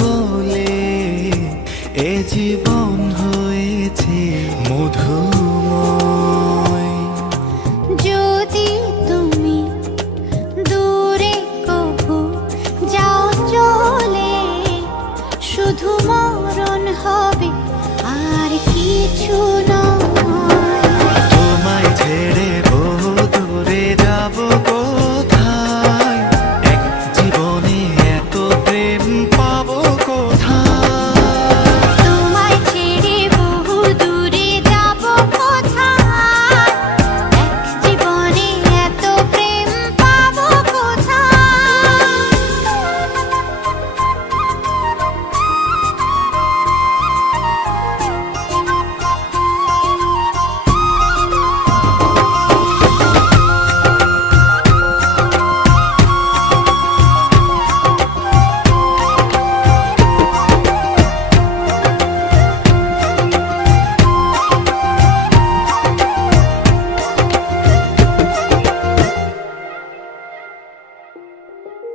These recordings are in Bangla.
বলে এ জীবন হয়েছে মধুময়। যদি তুমি দূরে কভু যাও চলে, শুধু মরণ হবে আর কিছু নয়। তোমায় ছেড়ে বহু দূরে যাব কোথায়, এক জীবনে এত প্রেম পাবো কোথায়। তোমায় ছেড়ে বহু দূরে যাব কোথায়, এক জীবনে এত প্রেম পাবো কোথায়।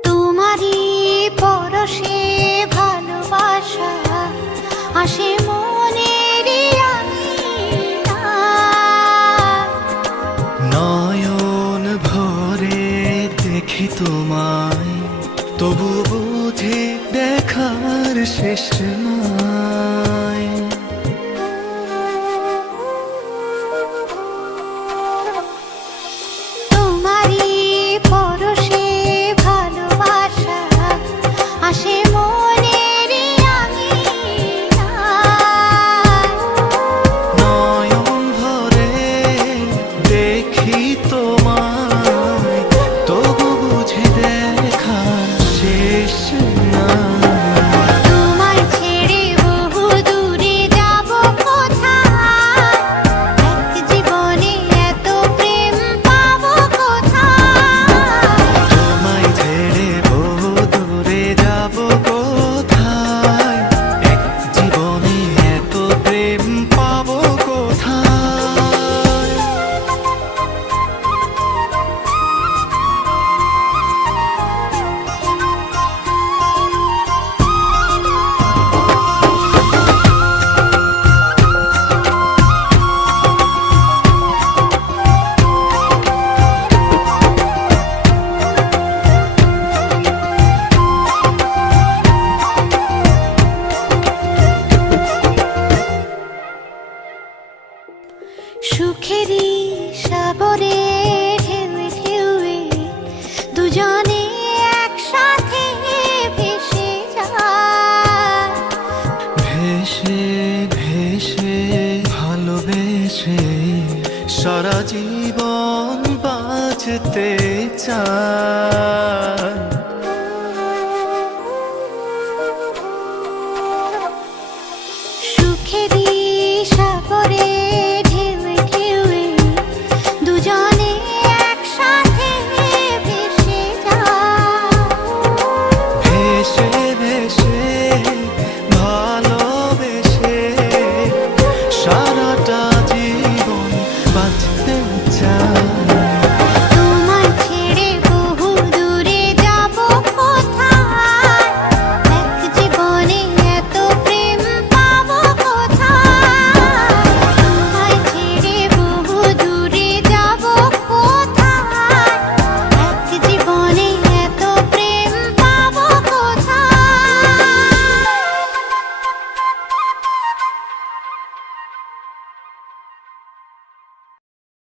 তোমারই পরশে ভালোবাসা আসে মনের আঙিনায়। নয়ন ভরে দেখি তোমায়, তবু বুঝি দেখার শেষ নাই। তোমারই পরশে ভালোবাসা আসে মনের আঙিনায়। নয়ন ভরে দেখি তোমায়, তবু বুঝি দেখার শেষ নাই। তোমায় ছেড়ে বহু দূরে যাব কোথায়, এক জীবনে এত প্রেম পাবো কোথায়। তোমায় ছেড়ে বহু দূরে যাব কোথায়, এক জীবনে এত প্রেম পাবো কোথায়। সুখেরই সাগরে ঢেউয়ে ঢেউয়ে দুজনে একসাথে ভেসে যায়। ভেসে ভেসে ভালোবেসে সারা জীবন বাঁচতে চাই।